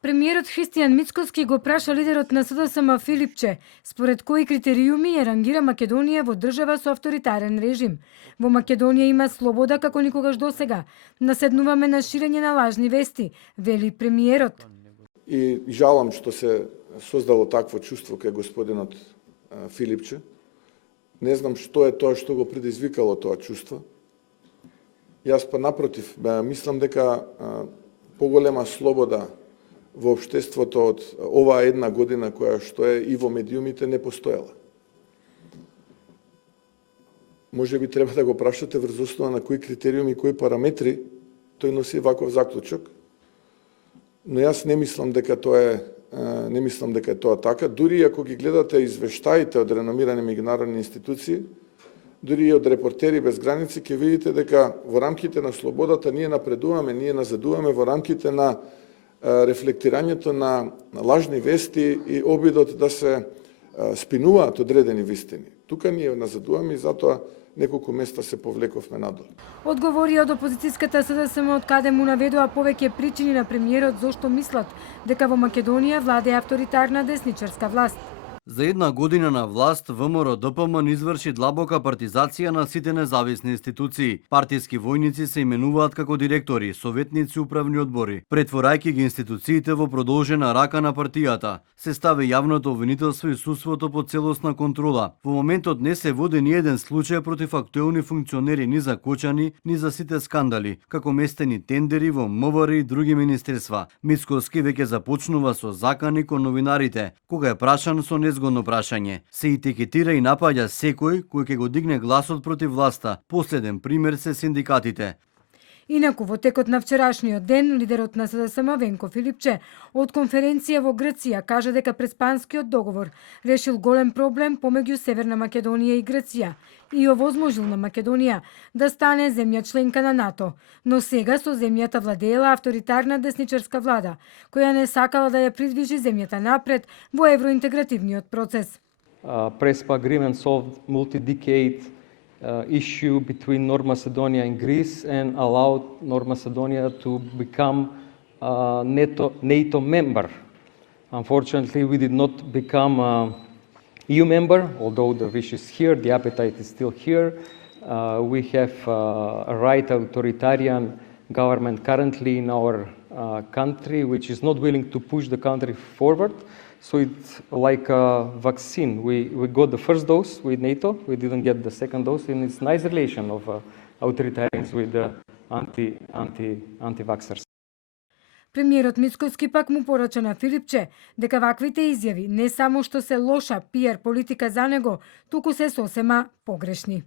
Премиерот Христијан Мицкоски го праша лидерот на СДСМ Филипче, според кои критериуми ја рангира Македонија во држава со авторитарен режим. Во Македонија има слобода како никогаш досега. Наседнуваме на ширење на лажни вести, вели премиерот. И жалам што се создало такво чувство кај господинот Филипче. Не знам што е тоа што го предизвикало тоа чувство. Јас па напротив, мислам дека поголема слобода во општеството од оваа една година која што е и во медиумите не постоела. Може би треба да го прашате врз основа на кои критериуми и кои параметри тој носи ваков заклучок. Но јас не мислам дека тоа е така. Дури ако ги гледате извештаите од реномирани меѓународни институции, дури и од Репортери без граници, ќе видите дека во рамките на слободата ние напредуваме, ние назадуваме во рамките на рефлектирањето на лажни вести и обидот да се спинуваат одредени вистини. Тука ние назадуваме и затоа неколку места се повлековме надолу. Одговори од опозицијската СДСМ од каде му наведува повеќе причини на премиерот зошто мислат дека во Македонија владее авторитарна десничарска власт. За една година на власт, ВМРО-ДПМН изврши длабока партизација на сите независни институции. Партиски војници се именуваат како директори, советници, управни одбори. Претворајќи ги институциите во продолжена рака на партијата, се стави јавното обвинителство и судството под целосна контрола. Во моментот не се води ни еден случај против актуелни функционери ни за Кочани, ни за сите скандали, како местени тендери во МВР и други министерства. Мицкоски веќе започнува со закани кон новинарите, кога е прашан со незгодно прашање. Се етикетира и напаѓа секој кој ќе го дигне гласот против власта. Последен пример се синдикатите. Инаку, во текот на вчерашниот ден, лидерот на СДСМ Венко Филипче од конференција во Грција кажа дека Преспанскиот договор решил голем проблем помеѓу Северна Македонија и Грција и овозможил на Македонија да стане земја членка на НАТО. Но сега со земјата владеела авторитарна десничарска влада, која не сакала да ја придвижи земјата напред во евроинтегративниот процес. Prespa agreement solved multi-decade issue between North Macedonia and Greece and allowed North Macedonia to become a NATO member. Unfortunately, we did not become a EU member, although the wish is here, the appetite is still here. We have a right authoritarian government currently in our country, which is not willing to push the country forward. So it's like a vaccine. We got the first dose with NATO, we didn't get the second dose, and it's nice relation of authoritarians with the anti-vaxxers. Премиерот Мицкоски пак му порача на Филипче дека ваквите изјави не само што се лоша пиар политика за него, туку се сосема погрешни.